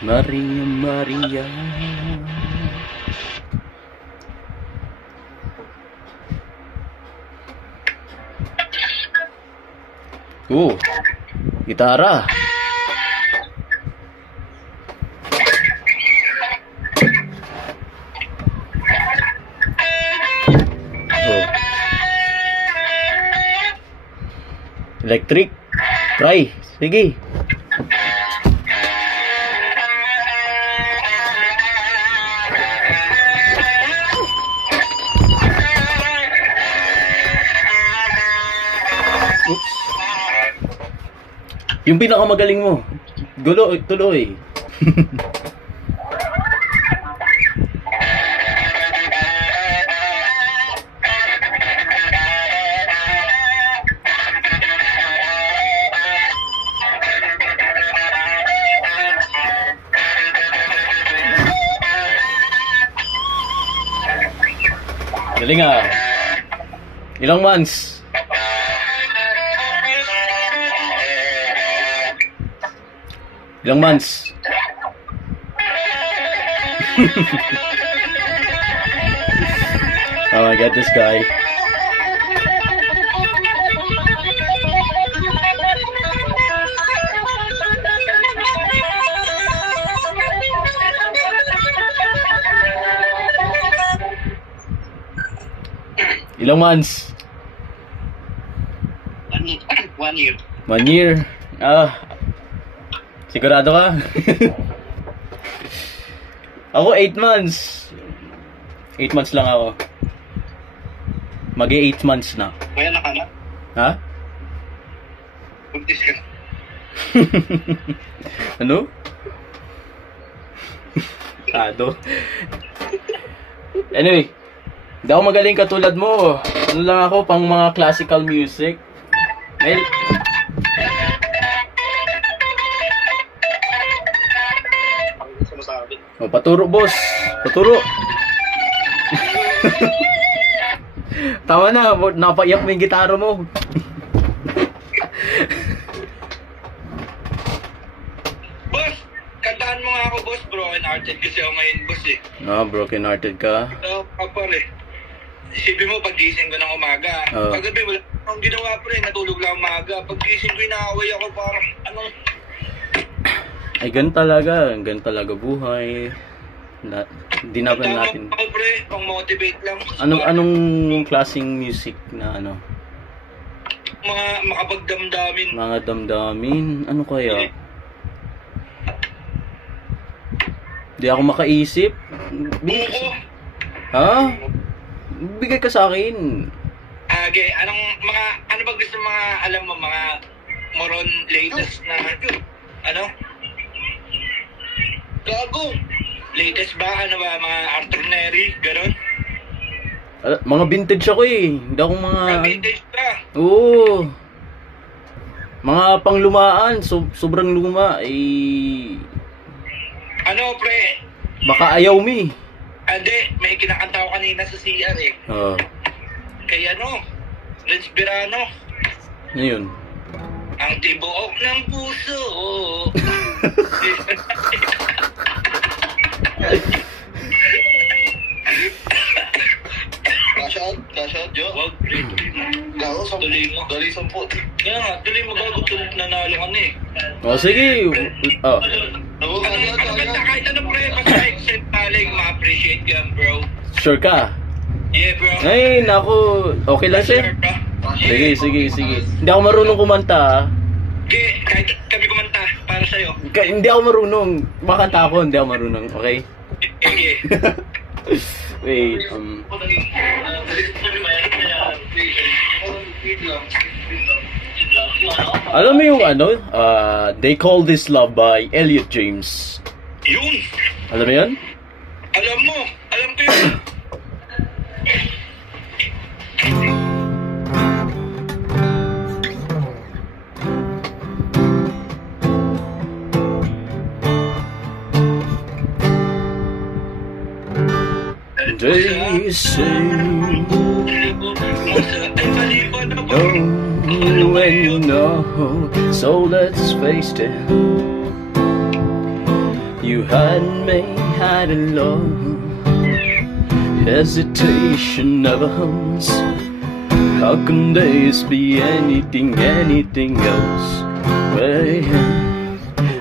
Maria, Maria. Gitara. Electric. Try. Sige. Oops. Yung pinakamagaling mo. Tuloy. Galing ah. Ilang months? Ilang months? Oh my god, this guy. Ilang months? 1 year. 1 year. Sigurado ka? Ako 8 months. 8 months lang ako. Mag-8 months na. Kaya na ka na? Ha? Buntis ka na. Ano? Tado. Anyway, hindi ako magaling katulad mo. Ano lang ako, pang mga classical music. Well, paturo boss. Paturo. Tama na, napaiyak mo yung gitara mo. Boss, kantahan mo nga ako boss, broken hearted kasi ako ngayon boss eh. Broken hearted ka. Pare, isipin mo paggising ko ng umaga. Paggabi wala akong ginawa pre, natulog lang umaga. Paggising ko inaaway ako parang anong... Ay, ganun talaga buhay. Hindi naman natin. Ako pre, pang motivate lang. Anong klaseng music na ano? Mga makapagdamdamin. Mga damdamin? Ano kaya? Hindi ako makaisip. Buko. Ha? Bigay ka sa akin. Okay, ano ba gusto mga, alam mo, mga moron latest na, ano? Gago. Latest ba? Ano ba? Mga Arthur Neri? Ganon? Mga vintage ako eh. Hindi ako mga... Vintage ba? Oo. Mga panglumaan. Sobrang luma. Ano, pre? Baka ayaw mi. Hindi. May kinakanta ko kanina sa CR eh. Oo. Kay ano? Renz Birano. Ano yun? Ang tibuok ng puso. Cash out, Jo. Wag, pre. Gago, tuloy mo. Dali 10. Kaya nga, tuloy mo gago. Nanalo ka na eh. Sige. Ano basta kahit ano pre, basta exit taling ma-appreciate ka, bro. Sure ka? Yeah, bro. Ay, naku. Okay lang, sir. Sige. Hindi ako marunong kumanta. Okay, kahit kami kumanta para sa'yo. Hindi ako marunong. Makanta ako, hindi ako marunong. Okay? Okay. Wait, alam mo yung ano? They Call This Love by Elliot James. Yun! Alam mo yun? Alam mo! Alam ko yun! They say no when you know, so let's face it. You had me hide low. Hesitation never hums. How can days be anything else? Well,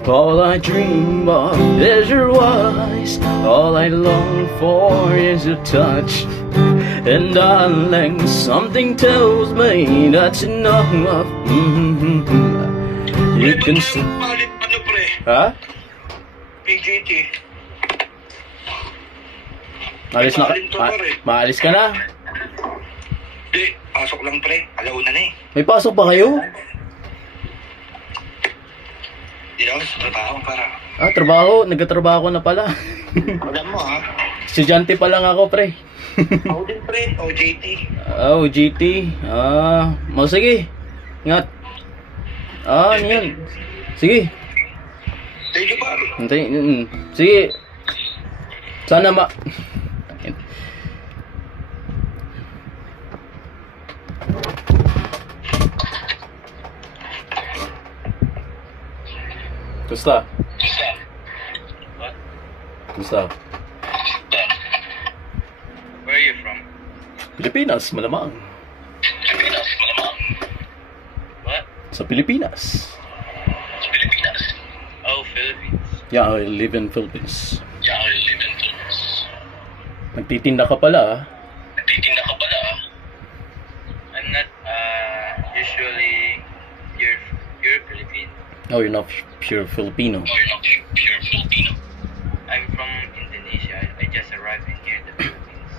all I dream of is your eyes. All I long for is your touch. And darling, something tells me that's enough. You can see. Ano pre? Ha? PGT. Maalis na maalis ka na? Di, pasok lang pre. Alauna na eh. May pasok ba kayo? Di lang, trabaho para. Ah, trabaho. Nagtatrabaho ko na pala. Alam mo ha? Estudyante pa lang ako, pre. Ako din pre, OJT. Oh, GT. Sige. Ingat. Ano yan? Sige. Thank you pare. Sige. Sana Gusta? What? Gusta? Where are you from? Pilipinas, malamang. Pilipinas, malamang. What? Sa Pilipinas. Pilipinas. Oh, Philippines. Yeah, I live in Philippines. Yeah, I live in Philippines. Nagtitinda ka pala, ah. Nagtitinda ka pala. I'm not, usually, you're Filipino. No, you're not pure Filipino. No, you're not pure Filipino. I'm from Indonesia. I just arrived in here in the Philippines.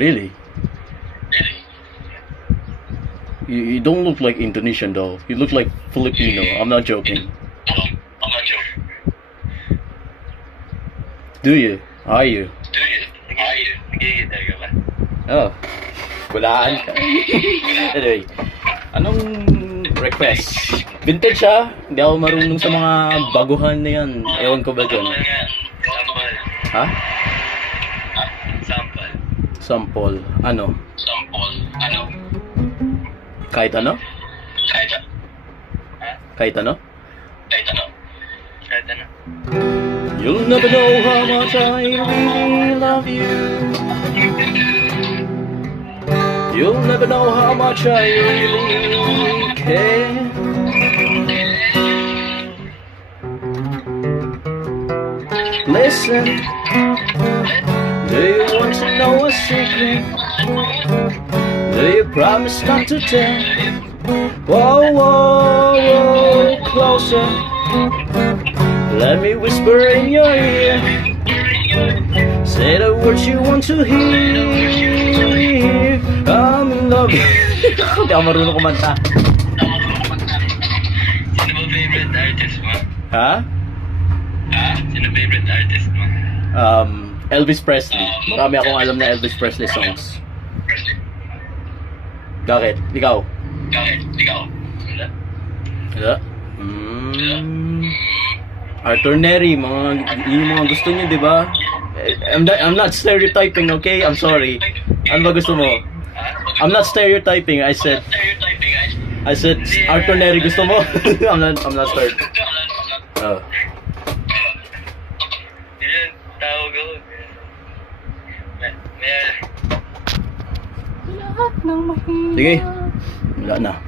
Really? Really? You don't look like Indonesian though. You look like Filipino. I'm not joking. No, I'm not joking. Do you? Are you? Do you? Are you? Nagigitay ka ba? Oh. Walaan ka. Anyway, anong request? Vintage ah. Hindi ako marunong sa mga baguhan na yan. Ewan ko ba dyan? Sample. Ha? Sample. Sample. Ano? Sample. Ano? Kahit ano? Kahit ano? Ha? Kahit ano? Kahit ano? Kahit ano? You'll never know how much I really love you. You'll never know how much I really care. Listen, do you want to know a secret? Do you promise not to tell? Whoa, whoa, whoa, closer. Let me whisper in your ear. Say the words you want to hear. I'm in love. Hindi ako marunong kumanta. Sino ba favorite artist mo? Ha? Ha? Sino favorite artist mo? Elvis Presley. Marami akong alam na Elvis Presley songs. Bakit? Ikaw? Bakit? Ikaw? Wala. Wala? Arthur Neri, yun yung mga gusto niyo, di ba? I'm not stereotyping, okay? I'm sorry. Ano ba gusto mo? I'm not stereotyping. I said Arthur Neri gusto mo? I'm not stereotyping. Oh. Yun, tawag ako. May... Sige. Wala na.